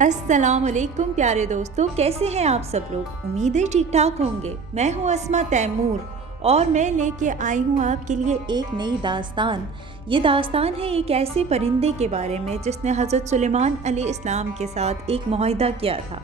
अस्सलाम वालेकुम प्यारे दोस्तों, कैसे हैं आप सब लोग। उम्मीद है ठीक ठाक होंगे। मैं हूं अस्मा तैमूर और मैं लेके आई हूं आपके लिए एक नई दास्तान। ये दास्तान है एक ऐसे परिंदे के बारे में जिसने हज़रत सुलेमान अलैहिस्सलाम के साथ एक मुआहिदा किया था।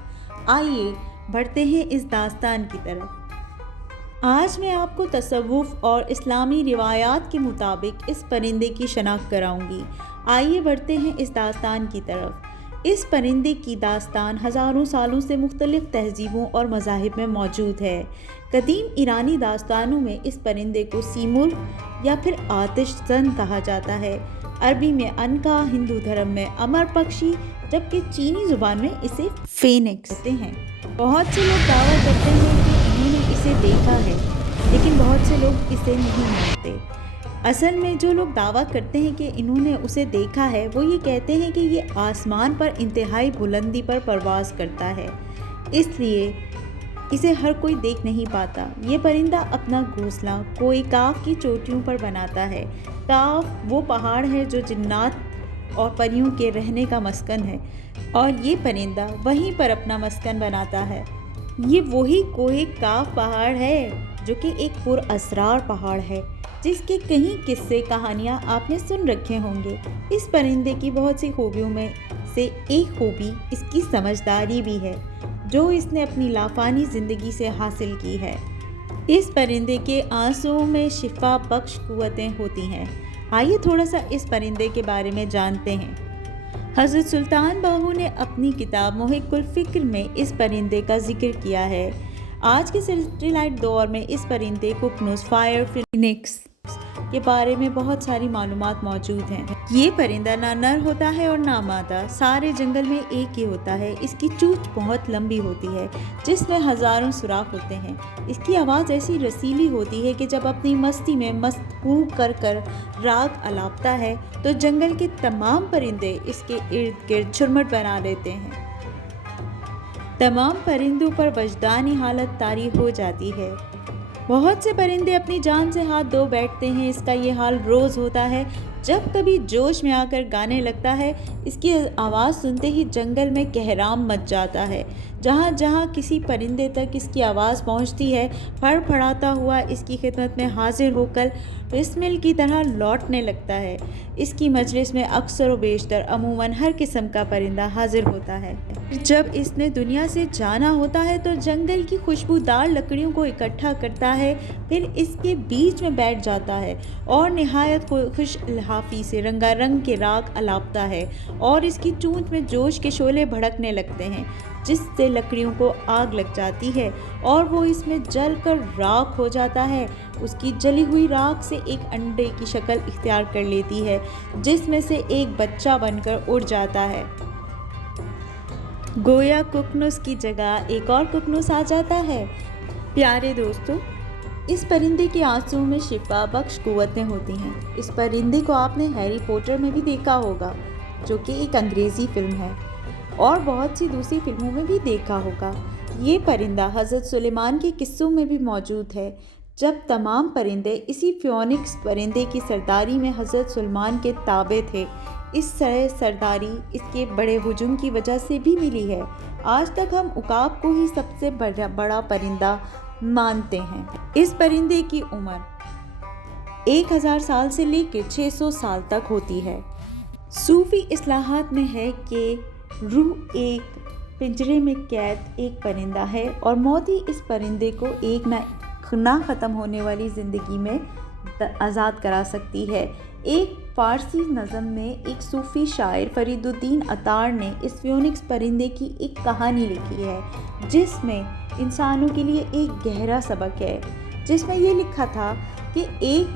आइए बढ़ते हैं इस दास्तान की तरफ। आज मैं आपको तसव्वुफ़ और इस्लामी रिवायात के मुताबिक इस परिंदे की शनाख्त कराऊंगी। आइए बढ़ते हैं इस दास्तान की तरफ। इस परिंदे की दास्तान हज़ारों सालों से मुख्तलिफ़ तहज़ीबों और मज़ाहिब में मौजूद है। कदीम ईरानी दास्तानों में इस परिंदे को सीमुर या फिर आतिश ज़न कहा जाता है। अरबी में अनका, हिंदू धर्म में अमर पक्षी, जबकि चीनी ज़ुबान में इसे फेनिक्स कहते हैं। बहुत से लोग दावा करते हैं कि उन्होंने इसे देखा है, लेकिन बहुत से लोग इसे नहीं मानते। असल में जो लोग दावा करते हैं कि इन्होंने उसे देखा है, वो ये कहते हैं कि ये आसमान पर इंतहाई बुलंदी पर परवाज़ करता है, इसलिए इसे हर कोई देख नहीं पाता। ये परिंदा अपना घोंसला कोई काफ की चोटियों पर बनाता है। काफ वो पहाड़ है जो जिन्नात और परियों के रहने का मस्कन है, और ये परिंदा वहीं पर अपना मस्कन बनाता है। ये वही कोहे काफ पहाड़ है जो कि एक पुरअसरार पहाड़ है, जिसके कई किस्से कहानियाँ आपने सुन रखे होंगे। इस परिंदे की बहुत सी खूबियों में से एक खूबी इसकी समझदारी भी है, जो इसने अपनी लाफानी ज़िंदगी से हासिल की है। इस परिंदे के आंसुओं में शिफा बख्श कुव्वतें होती हैं। आइए थोड़ा सा इस परिंदे के बारे में जानते हैं। हज़रत सुल्तान बाहू ने अपनी किताब मुहिक़ुल फ़िक्र में इस परिंदे का जिक्र किया है। आज के सैटेलाइट दौर में इस परिंदे कुकनुस फायर फिनिक्स के बारे में बहुत सारी मालूमात मौजूद हैं। ये परिंदा ना नर होता है और ना मादा, सारे जंगल में एक ही होता है। इसकी चोंच बहुत लंबी होती है, जिसमें हज़ारों सुराख होते हैं। इसकी आवाज़ ऐसी रसीली होती है कि जब अपनी मस्ती में मस्तगू कर कर राग अलापता है तो जंगल के तमाम परिंदे इसके इर्द गिर्द झुरमुट बना लेते हैं। तमाम परिंदों पर वजदानी हालत तारी हो जाती है। बहुत से परिंदे अपनी जान से हाथ धो बैठते हैं। इसका ये हाल रोज़ होता है। जब कभी जोश में आकर गाने लगता है, इसकी आवाज़ सुनते ही जंगल में कहराम मच जाता है। जहाँ जहाँ किसी परिंदे तक इसकी आवाज़ पहुँचती है, फड़फड़ाता हुआ इसकी खिदमत में हाजिर होकर बिस्मिल की तरह लौटने लगता है। इसकी मजलिस में अक्सर व बेशतर अमूमन हर किस्म का परिंदा हाजिर होता है। जब इसने दुनिया से जाना होता है तो जंगल की खुशबूदार लकड़ियों को इकट्ठा करता है, फिर इसके बीच में बैठ जाता है और निहायत खुश इल्हाफी से रंगारंग के राग अलापता है, और इसकी चोंच में जोश के शोले भड़कने लगते हैं, जिससे लकड़ियों को आग लग जाती है और वो इसमें जल कर राख हो जाता है। उसकी जली हुई राख से एक अंडे की शक्ल इख्तियार कर लेती है, जिसमें से एक बच्चा बनकर उड़ जाता है। गोया कुकनुस की जगह एक और कुकनुस आ जाता है। प्यारे दोस्तों, इस परिंदे के आंसुओं में शिफा बख्श कुव्वतें होती हैं। इस परिंदे को आपने हैरी पॉटर में भी देखा होगा, जो कि एक अंग्रेज़ी फिल्म है, और बहुत सी दूसरी फिल्मों में भी देखा होगा। ये परिंदा हज़रत सुलेमान के किस्सों में भी मौजूद है, जब तमाम परिंदे इसी फियोनिक्स परिंदे की सरदारी में हज़रत सुलेमान के ताबे थे। इस सरदारी इसके बड़े हुजूम की वजह से भी मिली है। आज तक हम उकाब को ही सबसे बड़ा परिंदा मानते हैं। इस परिंदे की उम्र 1000 साल से लेकर 600 साल तक होती है। सूफी इस्लाहात में है कि रूह एक पिंजरे में कैद एक परिंदा है, और मौत ही इस परिंदे को एक ना ख़त्म होने वाली ज़िंदगी में आज़ाद करा सकती है। एक फ़ारसी नज़म में एक सूफ़ी शायर फरीदुद्दीन अतार ने इस फियोनिक्स परिंदे की एक कहानी लिखी है, जिसमें इंसानों के लिए एक गहरा सबक है। जिसमें ये लिखा था कि एक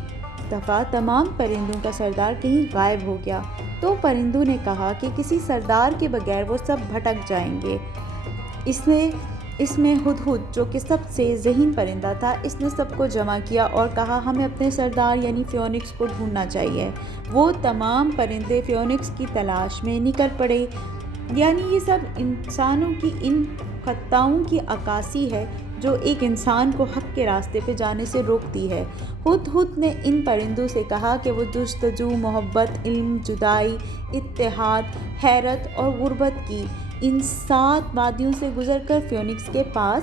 दफ़ा तमाम परिंदों का सरदार कहीं गायब हो गया, तो परिंदों ने कहा कि किसी सरदार के बगैर वो सब भटक जाएंगे। इसमें हुदहुद, जो कि सबसे ज़हीन परिंदा था, इसने सबको जमा किया और कहा हमें अपने सरदार यानी फियोनिक्स को ढूंढना चाहिए। वो तमाम परिंदे फियोनिक्स की तलाश में निकल पड़े। यानी ये सब इंसानों की इन खताओं की अक्कासी है जो एक इंसान को हक़ के रास्ते पे जाने से रोकती है। हुदहुद ने इन परिंदों से कहा कि वो जुस्तजू, मोहब्बत, इल्म, जुदाई, इत्तेहाद, हैरत और गुर्बत की ان 7 وادیوں سے گزر کر فیونکس کے پاس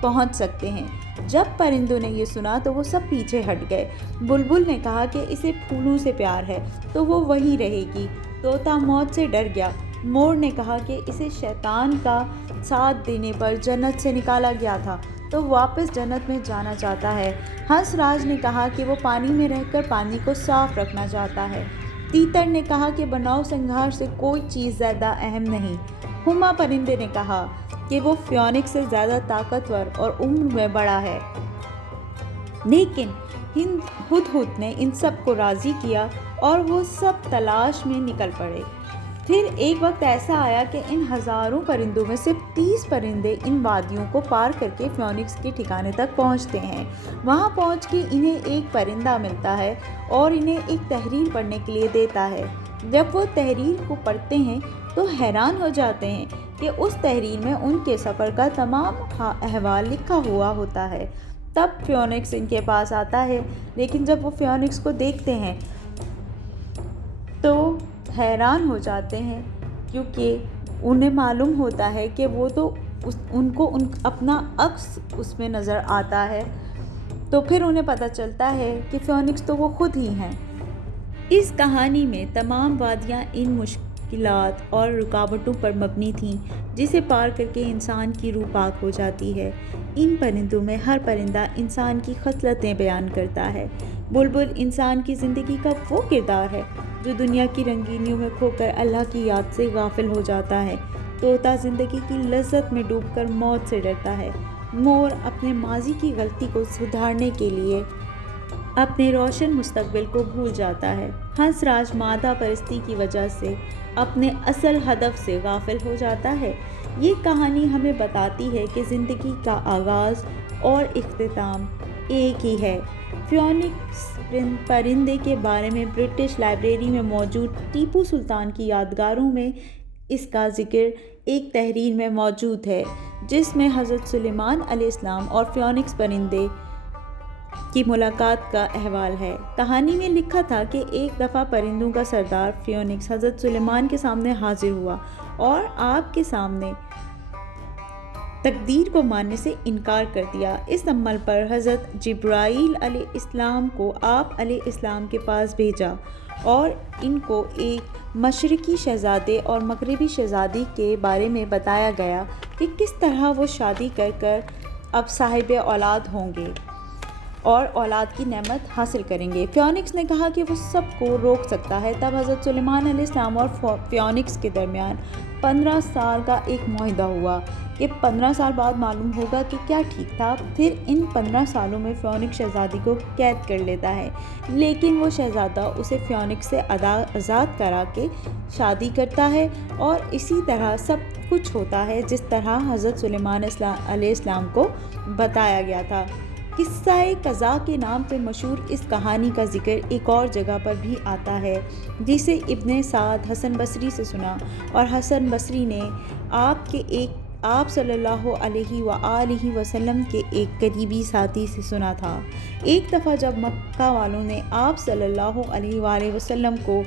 پہنچ سکتے ہیں۔ جب پرندوں نے یہ سنا تو وہ سب پیچھے ہٹ گئے۔ بلبل نے کہا کہ اسے پھولوں سے پیار ہے تو وہ وہیں رہے گی۔ طوطا موت سے ڈر گیا۔ مور نے کہا کہ اسے شیطان کا ساتھ دینے پر جنت سے نکالا گیا تھا تو واپس جنت میں جانا چاہتا ہے۔ ہنس راج نے کہا کہ وہ پانی میں رہ کر پانی کو صاف رکھنا چاہتا ہے۔ تیتر نے کہا کہ بناؤ سنگھار سے کوئی چیز زیادہ اہم نہیں۔ ہما پرندے نے کہا کہ وہ فیونکس سے زیادہ طاقتور اور عمر میں بڑا ہے۔ لیکن ہدہد نے ان سب کو راضی کیا اور وہ سب تلاش میں نکل پڑے۔ پھر ایک وقت ایسا آیا کہ ان ہزاروں پرندوں میں صرف 30 پرندے ان وادیوں کو پار کر کے فیونکس کے ٹھکانے تک پہنچتے ہیں۔ وہاں پہنچ کے انہیں ایک پرندہ ملتا ہے اور انہیں ایک تحریر پڑھنے کے لیے دیتا ہے۔ جب وہ تحریر کو پڑھتے ہیں تو حیران ہو جاتے ہیں کہ اس تحریر میں ان کے سفر کا تمام احوال لکھا ہوا ہوتا ہے۔ تب فیونکس ان کے پاس آتا ہے، لیکن جب وہ فیونکس کو دیکھتے ہیں تو حیران ہو جاتے ہیں، کیونکہ انہیں معلوم ہوتا ہے کہ وہ تو ان کو اپنا عکس اس میں نظر آتا ہے۔ تو پھر انہیں پتہ چلتا ہے کہ فیونکس تو وہ خود ہی ہیں۔ اس کہانی میں تمام وادیاں ان مشکلات اور رکاوٹوں پر مبنی تھیں جسے پار کر کے انسان کی روح پاک ہو جاتی ہے۔ ان پرندوں میں ہر پرندہ انسان کی خصلتیں بیان کرتا ہے۔ بلبل انسان کی زندگی کا وہ کردار ہے جو دنیا کی رنگینیوں میں کھو کر اللہ کی یاد سے غافل ہو جاتا ہے۔ طوطا زندگی کی لذت میں ڈوب کر موت سے ڈرتا ہے۔ مور اپنے ماضی کی غلطی کو سدھارنے کے لیے اپنے روشن مستقبل کو بھول جاتا ہے۔ ہنس راج مادہ پرستی کی وجہ سے اپنے اصل ہدف سے غافل ہو جاتا ہے۔ یہ کہانی ہمیں بتاتی ہے کہ زندگی کا آغاز اور اختتام ایک ہی ہے۔ فیونکس پرندے کے بارے میں برٹش لائبریری میں موجود ٹیپو سلطان کی یادگاروں میں اس کا ذکر ایک تحریر میں موجود ہے جس میں حضرت سلیمان علیہ السلام اور فیونکس پرندے کی ملاقات کا احوال ہے۔ کہانی میں لکھا تھا کہ ایک دفعہ پرندوں کا سردار فیونکس حضرت سلیمان کے سامنے حاضر ہوا اور آپ کے سامنے تقدیر کو ماننے سے انکار کر دیا۔ اس عمل پر حضرت جبرائیل علیہ السلام کو آپ علیہ السلام کے پاس بھیجا اور ان کو ایک مشرقی شہزادے اور مغربی شہزادی کے بارے میں بتایا گیا کہ کس طرح وہ شادی کر کر اب صاحب اولاد ہوں گے اور اولاد کی نعمت حاصل کریں گے۔ فیونکس نے کہا کہ وہ سب کو روک سکتا ہے۔ تب حضرت سلیمان علیہ السلام اور فیونکس کے درمیان 15 سال کا ایک معاہدہ ہوا کہ 15 سال بعد معلوم ہوگا کہ کیا ٹھیک تھا۔ پھر ان 15 سالوں میں فیونکس شہزادی کو قید کر لیتا ہے، لیکن وہ شہزادہ اسے فیونکس سے آزاد کرا کے شادی کرتا ہے اور اسی طرح سب کچھ ہوتا ہے جس طرح حضرت سلیمان علیہ السلام کو بتایا گیا تھا۔ قصہ قضا کے نام سے مشہور اس کہانی کا ذکر ایک اور جگہ پر بھی آتا ہے جسے ابن سعد حسن بصری سے سنا اور حسن بصری نے آپ صلی اللہ علیہ وآلہ وسلم کے ایک قریبی ساتھی سے سنا تھا۔ ایک دفعہ جب مکہ والوں نے آپ صلی اللہ علیہ وآلہ وسلم کو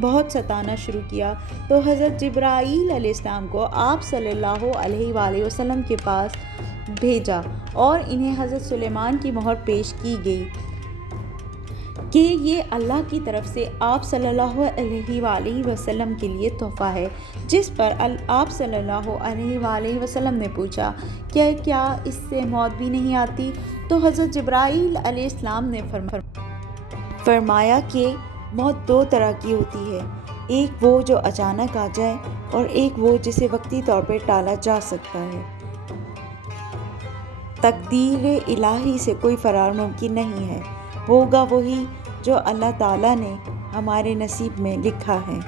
بہت ستانا شروع کیا تو حضرت جبرائیل علیہ السلام کو آپ صلی اللہ علیہ وآلہ وسلم کے پاس بھیجا اور انہیں حضرت سلیمان کی مہر پیش کی گئی کہ یہ اللہ کی طرف سے آپ صلی اللہ علیہ وآلہ وسلم کے لیے تحفہ ہے، جس پر آپ صلی اللہ علیہ وآلہ وسلم نے پوچھا کہ کیا اس سے موت بھی نہیں آتی؟ تو حضرت جبرائیل علیہ السلام نے فرمایا کہ موت 2 طرح کی ہوتی ہے، ایک وہ جو اچانک آ جائے اور ایک وہ جسے وقتی طور پر ٹالا جا سکتا ہے۔ تقدیر الہی سے کوئی فرار ممکن نہیں ہے، ہوگا وہی جو اللہ تعالیٰ نے ہمارے نصیب میں لکھا ہے۔